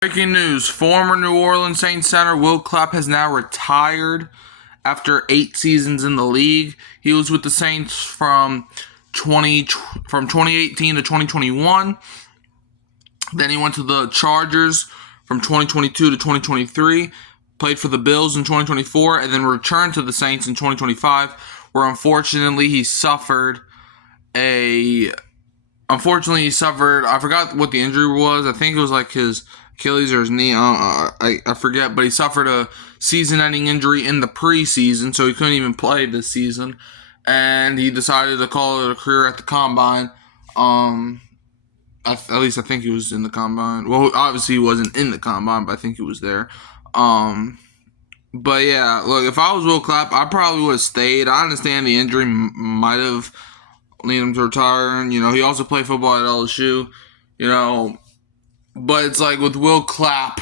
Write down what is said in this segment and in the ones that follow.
Breaking news, former New Orleans Saints center Will Clapp has now retired after 8 seasons in the league. He was with the Saints from 2018 to 2021. Then he went to the Chargers from 2022 to 2023, played for the Bills in 2024, and then returned to the Saints in 2025, where unfortunately he suffered, I forgot what the injury was. I think it was like his Achilles or his knee. I forget, but he suffered a season-ending injury in the preseason, so he couldn't even play this season. And he decided to call it a career at the combine. At least I think he was in the combine. Well, obviously he wasn't in the combine, but I think he was there. But yeah, look, if I was Will Clapp, I probably would have stayed. I understand the injury might have led him to retire. And, he also played football at LSU, But it's like with Will Clapp,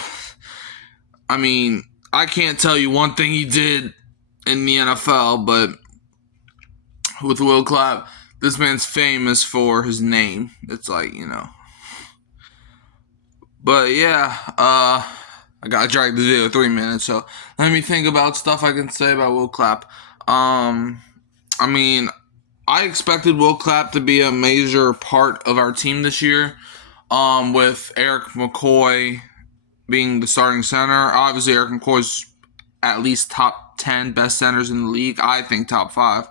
I can't tell you one thing he did in the NFL, but with Will Clapp, this man's famous for his name. It's like, But yeah, I got dragged the video 3 minutes, so let me think about stuff I can say about Will Clapp. I expected Will Clapp to be a major part of our team this year, with Eric McCoy being the starting center. Obviously, Eric McCoy's at least top 10 best centers in the league. I think top 5,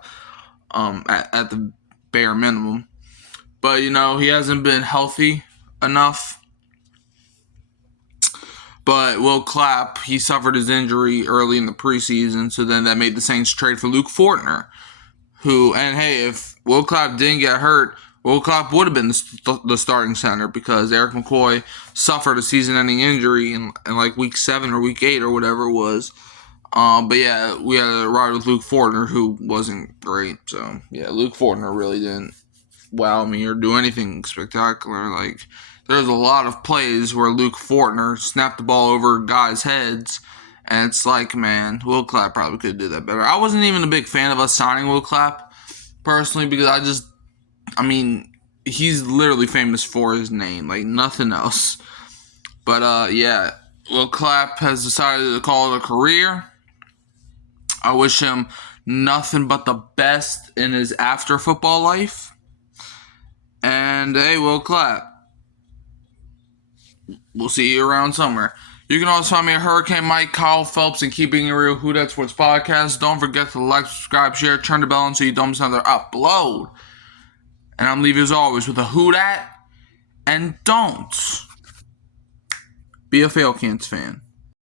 at the bare minimum. But, he hasn't been healthy enough. But Will Clapp, he suffered his injury early in the preseason, so then that made the Saints trade for Luke Fortner. If Will Clapp didn't get hurt, Will Clapp would have been the starting center because Eric McCoy suffered a season-ending injury in like week 7 or week 8 or whatever it was. But yeah, we had to ride with Luke Fortner, who wasn't great. So yeah, Luke Fortner really didn't wow me or do anything spectacular. Like, there's a lot of plays where Luke Fortner snapped the ball over guys' heads, and it's like, man, Will Clapp probably could do that better. I wasn't even a big fan of us signing Will Clapp, personally, because he's literally famous for his name, like nothing else. But yeah, Will Clapp has decided to call it a career. I wish him nothing but the best in his after football life. And hey, Will Clapp, we'll see you around somewhere. You can also find me at Hurricane Mike, Kyle Phelps, and Keeping It Real Who Dat Sports Podcast. Don't forget to like, subscribe, share, turn the bell on so you don't miss another upload. And I'm leaving as always with a who dat, and don't be a Falcons fan.